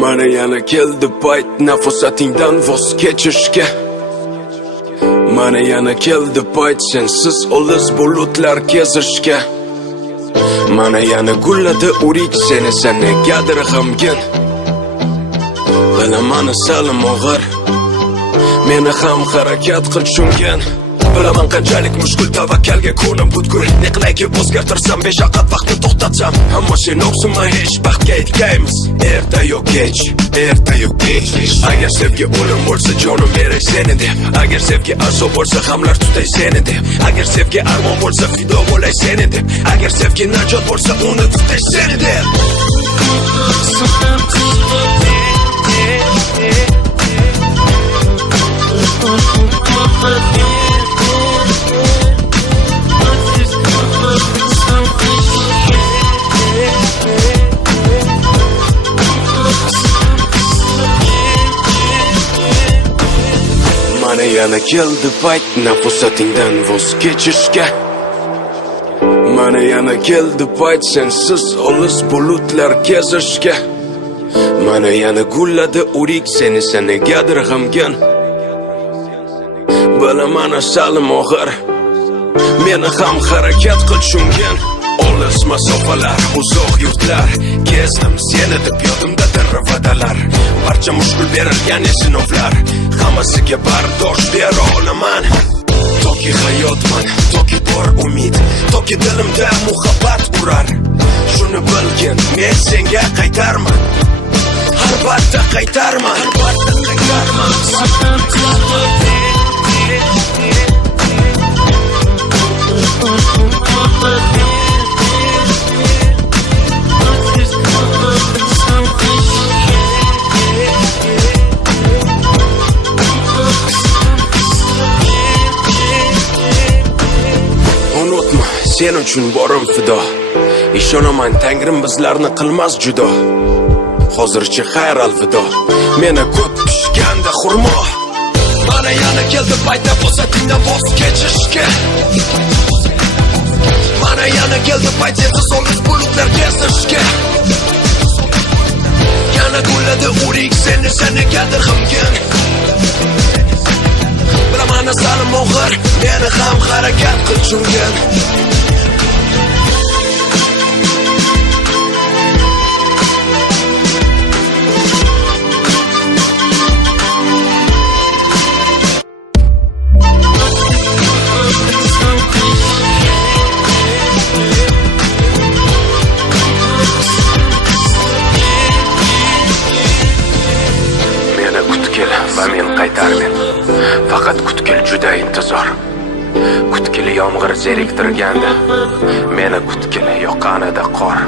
Mana yana keldi payt nafosatingdan voz kechishga. Mana yana keldi payt sensiz olis bulutlar kezishga. Mana yana gulladi urik seni negadir g'amgin. Bilaman salim og'ir, meni ham harakat qil tushungan. Bilaman qanchalik mushkul tavakkalga ko'nim butkul. Ne qilayki o'zgartirsam beshaqat vaqtni to'xtatsam, ammo sen o'qsinma hech baxtga yetgaymiz. Erta yo kech, erta yo kech. Agar sevgi o'lim bo'lsa jonim beray seni deb, agar sevgi azob bo'lsa hamlar tutay seni deb, agar sevgi armon bo'lsa fido bo'lay seni deb, agar sevgi najot bo'lsa uni tutay seni deb. Mana yana keldi payt nafosatingdan voz kechishga. Mana yana keldi payt sensiz olis bulutlar kezishga. Mana yana gulladi urik seni negadir g'amgin. Bilaman salim og'ir, meni ham harakat qil tushungan. Olis masofalar, uzoq yurtlar kezdim seni deb yodimda va'dalar. Barcha mushkul berilgan sinovlar, hammasiga bardosh bera olaman. Toki hayotman, toki bor umid, toki dilimda muhabbat urar. Shuni bilgin, men senga qaytarman, albatta qaytarman, albatta qaytarman. Sen uchun borim fido, ishonaman Tangrim bizlarni qilmas judo. Hozircha xayr alvido, meni ko'p pishganda xurmo. Mana yana keldi payt nafosatingdan voz kechishga. Mana yana keldi payt sensiz olis bulutlar kezishga. Yana gulladi urik seni negadir g'amgin. Bilaman salim og'ir, meni ham harakat qil tushungan. Va men qaytarmen, faqat kutkil juda intizor. Kutkil yomg'ir zeriktirganda, meni kutkil yoqqanida qor.